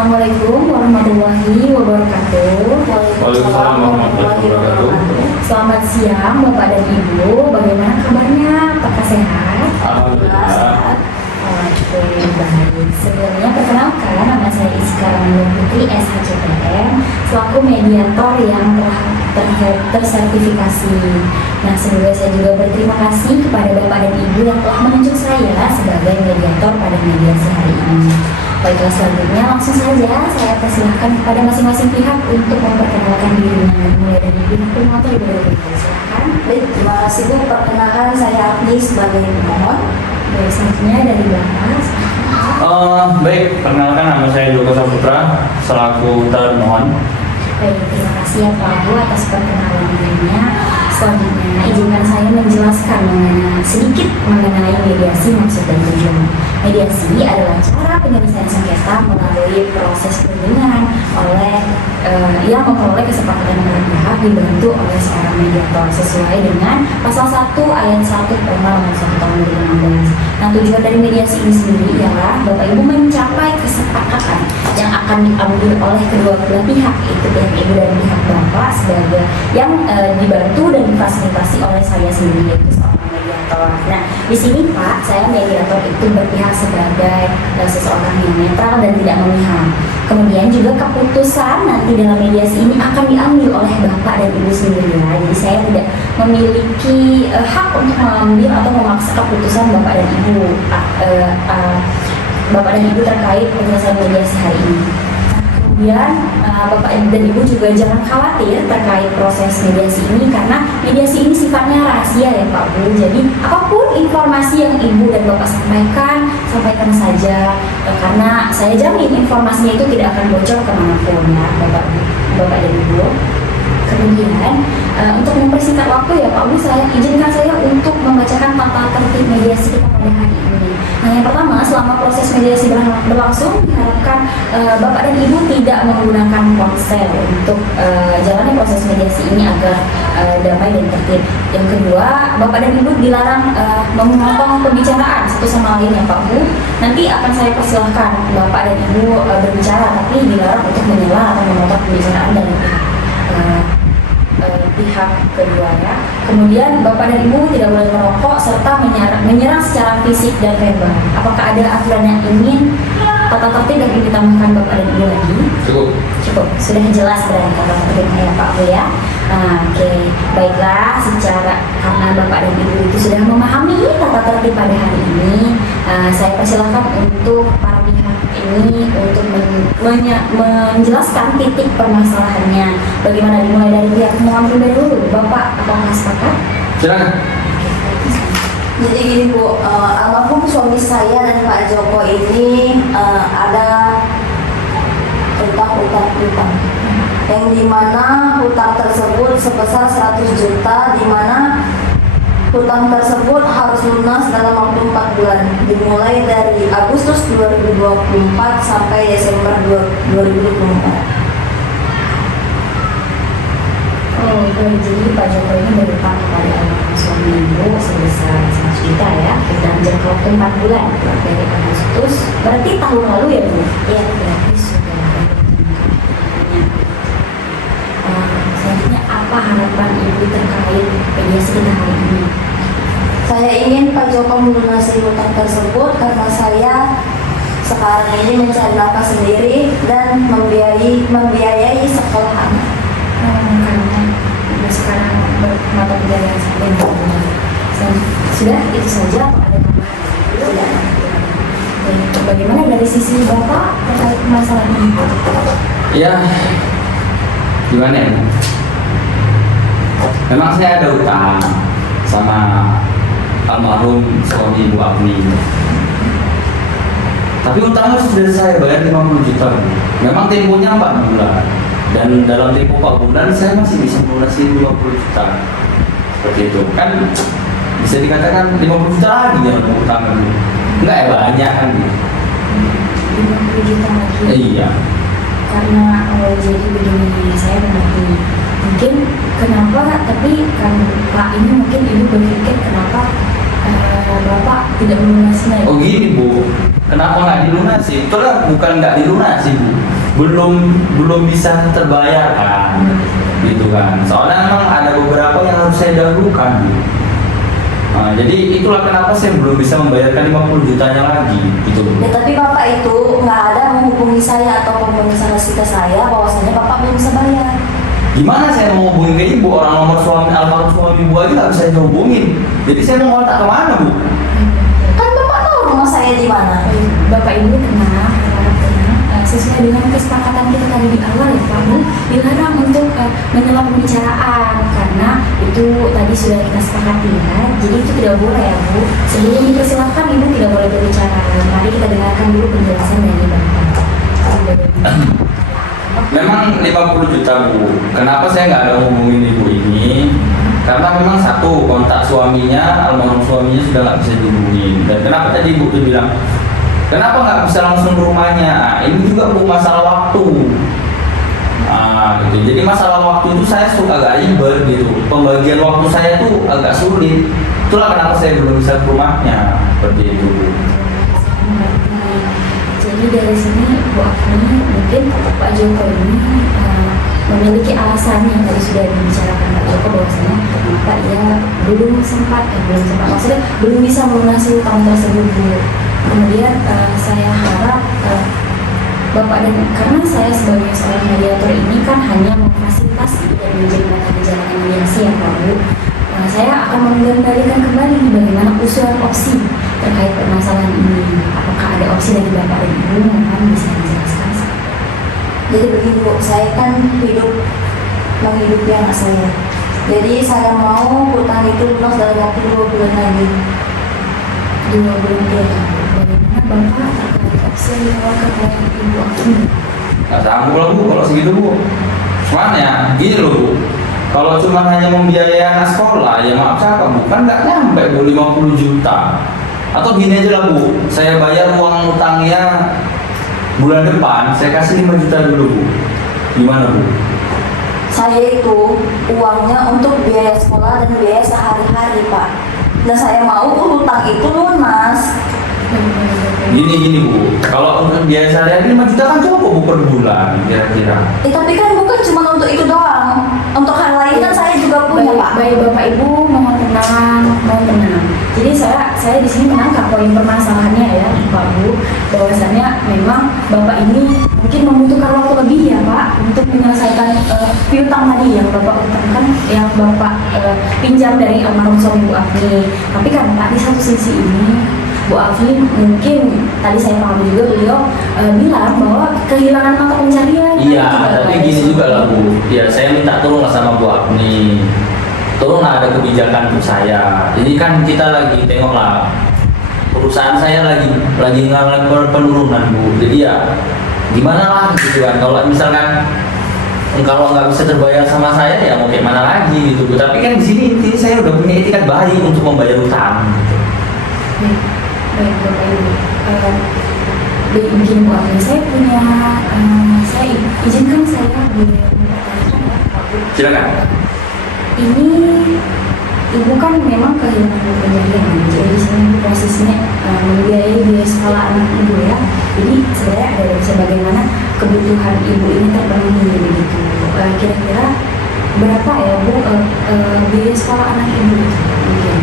Assalamualaikum warahmatullahi wabarakatuh. Waalaikumsalam warahmatullahi wabarakatuh. Selamat siang Bapak dan Ibu. Bagaimana kabarnya? Apakah sehat? Alhamdulillah. Oke, baik. Sebelumnya perkenalkan, nama saya Iska Ramil Putri SHCPM selaku mediator yang telah tersertifikasi. Nah, sebelumnya saya juga berterima kasih kepada Bapak dan Ibu yang telah menunjuk saya sebagai mediator pada mediasi hari ini. Baiklah, selanjutnya langsung saja saya persilahkan kepada masing-masing pihak untuk memperkenalkan dirinya, mulai dari pihak promotor dulu. Silakan. Baik, terima kasih Bu. Perkenalkan saya Agni sebagai pemohon. Baik, selanjutnya dari Bapak. Baik, perkenalkan nama saya Joko Saputra selaku termohon. Baik, terima kasih ya Pak Bu atas perkenalannya. Selanjutnya, izinkan saya menjelaskan sedikit mengenai mediasi maksud dan tujuan. Mediasi adalah cara penyelesaian sengketa melalui proses perundingan oleh yang memperoleh kesepakatan antara pihak dibantu oleh seorang mediator sesuai dengan pasal 1 ayat 1 Perma nomor 1 tahun 2016. Nah, tujuan dari mediasi ini sendiri ialah Bapak Ibu mencapai kesepakatan yang akan diambil oleh kedua belah pihak, itu pihak Ibu dan pihak Bapak sebagai yang dibantu dan difasilitasi oleh saya sendiri, yaitu seorang mediator. Nah, di sini Pak, saya mediator itu berpihak sebagai seseorang yang netral dan tidak memihak. Kemudian juga keputusan nanti dalam mediasi ini akan diambil oleh Bapak dan Ibu sendiri. Jadi saya tidak memiliki hak untuk mengambil atau memaksa keputusan Bapak dan Ibu, Bapak dan Ibu terkait penyelesaian mediasi hari ini. Kemudian Bapak dan Ibu juga jangan khawatir terkait proses mediasi ini karena mediasi ini sifatnya rahasia ya Pak Bu. Jadi apapun informasi yang Ibu dan Bapak sampaikan saja karena saya jamin informasinya itu tidak akan bocor kemanapun ya Bapak dan Ibu. Kemudian untuk mempersingkat waktu ya Pak Bu, izinkan saya untuk membacakan tata tertib mediasi kita pada hari ini. Nah, yang pertama, selama proses mediasi berlangsung diharapkan Bapak dan Ibu tidak menggunakan ponsel untuk jalannya proses mediasi ini agar damai dan tertib. Yang kedua, Bapak dan Ibu dilarang memotong pembicaraan satu sama lain ya Pak Bu. Nanti akan saya persilahkan Bapak dan Ibu berbicara, tapi dilarang untuk menyela atau memotong pembicaraan dari pihak keduanya. Kemudian Bapak dan Ibu tidak boleh merokok serta menyerang secara fisik dan verbal. Apakah ada aturan yang ingin tata tertib yang ingin ditambahkan Bapak dan Ibu lagi? Cukup. Sudah jelas berarti tata tertibnya ya Pak Bu ya. Oke. Baiklah, karena Bapak dan Ibu itu sudah memahami tata tertib pada hari ini, saya persilahkan untuk para pihak ini untuk menjelaskan titik permasalahannya. Bagaimana, dimulai dari pihak pemohon pribadi dulu. Bapak, apakah sepakat? Silakan. Jadi gini Bu, almarhum suami saya dan Pak Joko ini ada utang yang dimana hutang tersebut sebesar 100 juta, dimana hutang tersebut harus lunas dalam waktu 4 bulan, dimulai dari Agustus 2024 sampai Desember 2024. Jadi Pak Joko ini berutang kepada almarhum suami Ibu sebesar 100 juta ya, dalam jangka waktu 4 bulan dari Agustus, berarti tahun lalu ya Bu? Iya, berarti sudah ada. Selanjutnya, apa harapan Ibu terkait mediasi kita hari ini? Saya ingin Pak Joko melunasi hutang tersebut karena saya sekarang ini mencari nafkah sendiri dan membiayai sekolah anak. Karena sekarang bermata kuliah yang sedang sudah itu saja atau ada tambahan? Sudah. Bagaimana dari sisi Bapak terkait masalah ini? Ya, gimana ya? Memang saya ada utang sama almarhum suami Ibu Agni. Tapi utangnya sudah saya bayar 50 juta. Memang temponya 4 bulan. Dan dalam tempo 4 bulan saya masih bisa melunasi 20 juta. Seperti itu. Kan bisa dikatakan 50 juta lagi yang utang kan. Enggak ya, banyak kan. 50 juta lagi? Iya. Karena jadi begini, saya mengerti. Mungkin kenapa, tapi kan Pak ini mungkin Ibu berpikir kenapa Bapak tidak melunasinya. Oh gini Bu, kenapa nggak dilunasi? Itu lah bukan nggak dilunasi Bu. belum bisa terbayarkan, gitu kan. Soalnya memang ada beberapa yang harus saya dahulukan. Nah, jadi itulah kenapa saya belum bisa membayarkan 50 jutanya lagi, gitu. Ya tapi Bapak itu nggak ada menghubungi saya atau menginformasikan ke saya bahwasanya Bapak belum bisa bayar. Gimana saya mau hubungin ke ibu? Orang nomor suami almarhum suami ibu aja nggak bisa dihubungin. Jadi saya mau kontak kemana, Bu? Kan Bapak tahu rumah saya di mana. Bapak Ibu tenang, sesuai dengan kesepakatan kita tadi di awal ya Pak Bu, dilarang untuk menyela pembicaraan karena itu tadi sudah kita sepakati ya. Jadi itu tidak boleh ya Bu. Sebelum dipersilakan Ibu tidak boleh berbicara. Mari kita dengarkan dulu penjelasan dari Bapak. Memang 50 juta, Bu. Kenapa saya nggak ada hubungin ibu ini? Karena memang satu, kontak suaminya, almarhum suaminya sudah nggak bisa dihubungin. Dan kenapa tadi ibu tuh bilang, kenapa nggak bisa langsung ke rumahnya? Nah, ini juga Bu masalah waktu. Nah, gitu. Jadi masalah waktu itu saya suka agak ribet gitu. Pembagian waktu saya tuh agak sulit. Itulah kenapa saya belum bisa ke rumahnya. Seperti itu, Bu. Jadi dari sini Bu Afni mungkin Pak Joko ini memiliki alasan yang tadi sudah dibicarakan Pak Joko bahwasanya kenapa ia belum sempat maksudnya belum bisa melunasi utang tersebut Bu. Kemudian saya harap Bapak dan karena saya sebagai seorang mediator ini kan hanya memfasilitasi dan menjadi mata penjalanan mediasi ya Pak Bu. Saya akan mengembalikan kembali bagaimana usulan opsi terkait permasalahan ini. Apakah ada opsi dari Bapak dan Ibu? Mohon bisa dijelaskan. Jadi begini Bu, saya kan menghidupi anak saya. Jadi saya mau hutang itu lunas dalam waktu 2 bulan lagi. 2 bulan ya. Bagaimana Bapak terkait opsi yang ditawarkan oleh Ibu Afni? Nggak sanggup lah Bu kalau segitu, Bu. Cuman ya gini loh, Bu. Kalau cuma hanya membiayai anak sekolah, ya maaf siapa Bu, kan nggak nyampe Bu 50 juta. Atau gini aja lah Bu, saya bayar uang utangnya bulan depan, saya kasih 5 juta dulu Bu. Gimana Bu? Saya itu uangnya untuk biaya sekolah dan biaya sehari-hari Pak. Dan saya mau hutang itu lunas. Gini Bu, kalau untuk biaya sehari-hari 5 juta kan cukup Bu per bulan kira-kira. Tapi kan bukan cuma untuk itu doang. Untuk hal lain kan saya juga punya Pak. Baik Bapak Ibu mohon tenang. Jadi saya di sini menangkap poin permasalahannya ya Pak Bu, bahwasannya memang Bapak ini mungkin membutuhkan waktu lebih ya Pak untuk menyelesaikan piutang tadi yang Bapak utangkan, yang Bapak pinjam dari almarhum suami Bu Afni. Tapi kan Pak di satu sisi ini Bu Afni mungkin tadi saya paham juga beliau bilang bahwa kehilangan mata pencarian. Iya, tapi gini juga lah Bu. Ya saya minta tolong lah sama Bu Afni. Tolong ada kebijakan untuk saya. Jadi kan kita lagi tengok lah perusahaan saya lagi mengalami penurunan Bu. Jadi ya gimana lah gitu kan. Kalau misalkan kalau nggak bisa terbayar sama saya ya mau kayak mana lagi gitu Bu. Tapi kan di sini intinya saya udah punya etikat baik untuk membayar utang. Baik Bapak Ibu, begini Bu Afni, saya punya, saya izinkan saya boleh mempertanyakan ya Pak Bu. Silakan. Ini Ibu kan memang kehilangan pencarian, jadi di sini posisinya membiayai biaya sekolah anak Ibu ya. Jadi sebenarnya ada bagaimana kebutuhan Ibu ini terpenuhi begitu. Kira-kira berapa ya Bu biaya sekolah anak Ibu? Mungkin.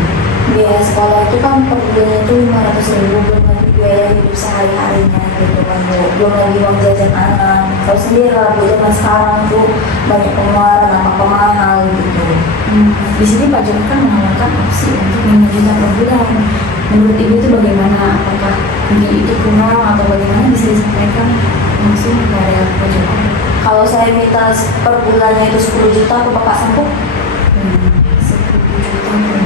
Biaya sekolah itu kan per bulannya itu 500.000, belum lagi biaya hidup sehari-harinya gitu kan Bu. Belum lagi uang jajan anak. Tahu sendiri lah Bu, zaman sekarang tuh banyak pengeluaran apa mahal gitu. Di sini Pak Joko kan menawarkan opsi untuk 5 juta per bulan. Menurut Ibu itu bagaimana? Apakah mungkin itu kurang atau bagaimana bisa disampaikan langsung kepada Pak Joko? Kalau saya minta per bulannya itu 10 juta, aku Bapak sanggup? 10 juta per bulan.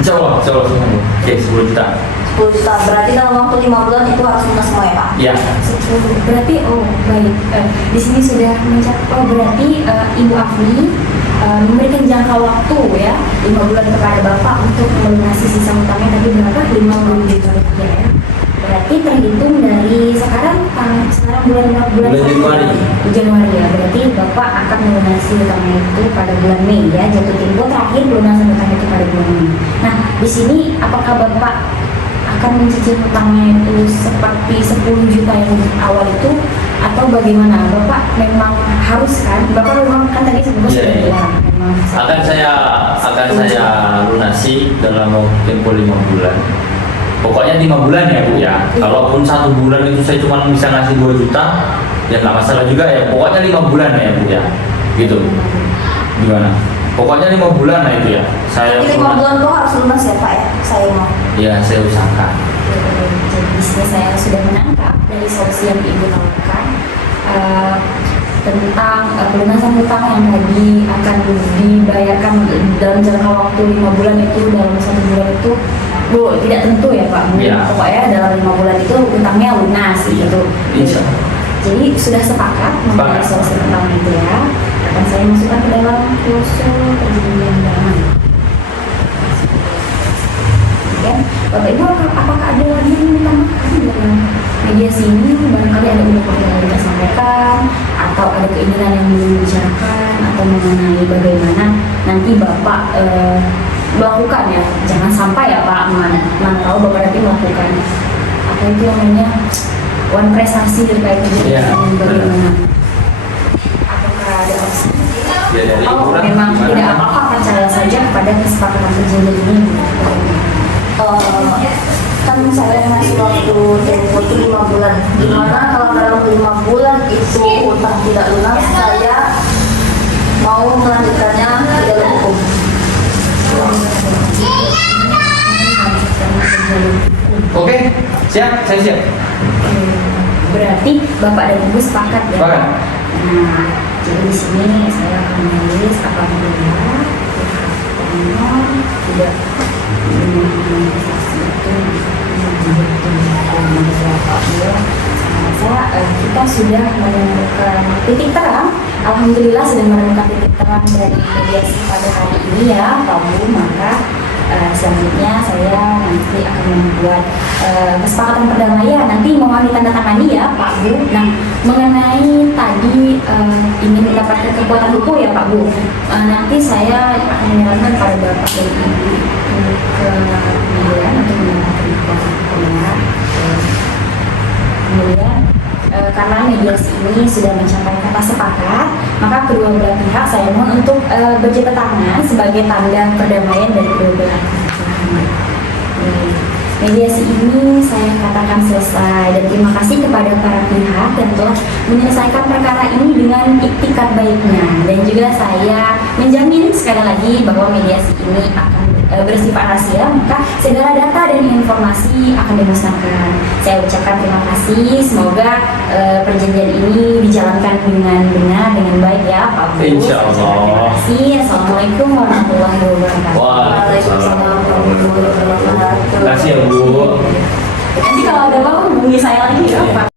Insya Allah semua. Oke, 10 juta. 10 juta, berarti dalam waktu 5 bulan itu harus lunas semua ya Pak? Iya. 10, berarti baik. Di sini sudah mencapai. Berarti Ibu Afni memberikan jangka waktu ya 5 bulan kepada Bapak untuk melunasi sisa utangnya tadi berapa? 50 juta rupiah ya. Berarti terhitung dari sekarang bulan Januari ya. Berarti Bapak akan melunasi utangnya itu pada bulan Mei ya. Jatuh tempo terakhir pelunasan utang itu pada bulan Mei. Nah, di sini apakah Bapak akan mencicil hutangnya itu seperti 10 juta yang awal itu, atau bagaimana? Bapak memang harus kan? Bapak memang kan tadi sebelumnya Iya, sudah iya. bilang memang akan saya lunasi dalam tempo 5 bulan. Pokoknya 5 bulan ya Bu ya. Kalaupun 1 bulan itu saya cuma bisa ngasih 2 juta, ya nggak masalah juga ya. Pokoknya 5 bulan ya Bu ya. Gitu. Gimana? Pokoknya 5 bulan lah itu ya. Saya Jadi 5 bulan tuh harus lunas ya Pak ya, saya mau. Ya saya usahakan. Jadi di sini saya sudah menangkap dari solusi yang Ibu tawarkan tentang pelunasan hutang yang tadi akan dibayarkan dalam jangka waktu 5 bulan itu, dalam 1 bulan itu Bu, tidak tentu ya Pak. Iya. Pokoknya dalam 5 bulan itu hutangnya lunas Iya. gitu. Insya Allah. Jadi sudah sepakat mengenai Sepakat. solusi pertama itu ya. Akan saya masukkan ke dalam klausul perjanjian damai. Ya, Bapak Ibu, apakah ada lagi yang ditambahkan dalam mediasi ini? Barangkali ada undang yang tidak sampaikan, atau ada keinginan yang belum dibicarakan, atau mengenai bagaimana nanti Bapak melakukan ya, jangan sampai ya Pak, mana tahu Bapak nanti melakukan apa itu yang namanya one prestasi terkait mediasi Iya, ini, benar. bagaimana? Apakah ada opsi? Ya dari Oh, Ibu lah, memang gimana? tidak apa-apa, percaya saja kepada kesepakatan perjanjian ini. Kan saya masih waktu tempo itu 5 bulan. Dimana kalau dalam 5 bulan itu utang tidak lunas, saya mau melanjutkannya ke jalur hukum. Oke, siap, saya siap. Berarti Bapak dan Ibu sepakat ya? Sepakat. Nah, jadi di sini saya akan menulis apabila pihak termohon tidak kita sudah menemukan titik terang. Alhamdulillah sudah menemukan titik terang dari mediasi pada hari ini ya Pak Bu. Maka selanjutnya saya nanti akan membuat kesepakatan perdamaian, nanti mohon ditandatangani ya Pak Bu. Nah, mengenai tadi ingin mendapatkan kekuatan hukum ya Pak Bu, nanti saya akan menyarankan pada Bapak dan Ibu ke pengadilan untuk mendapatkan kekuatan hukum ya. Kemudian karena mediasi ini sudah mencapai kata sepakat, maka kedua belah pihak saya mohon untuk berjabat tangan sebagai tanda perdamaian dari kedua belah pihak. Mediasi ini saya katakan selesai, dan terima kasih kepada para pihak yang telah menyelesaikan perkara ini dengan iktikat baiknya, dan juga saya menjamin sekali lagi bahwa mediasi ini akan bersifat rahasia, maka segala data dan informasi akan dimusnahkan. Saya ucapkan terima kasih, semoga perjanjian ini dijalankan dengan benar, dengan baik ya Pak Bu. Insya Allah. Terima kasih. Assalamualaikum warahmatullahi wabarakatuh. Waalaikumsalam warahmatullahi wabarakatuh. Terima kasih ya Bu. Nanti kalau ada apa-apa hubungi saya lagi ya Pak.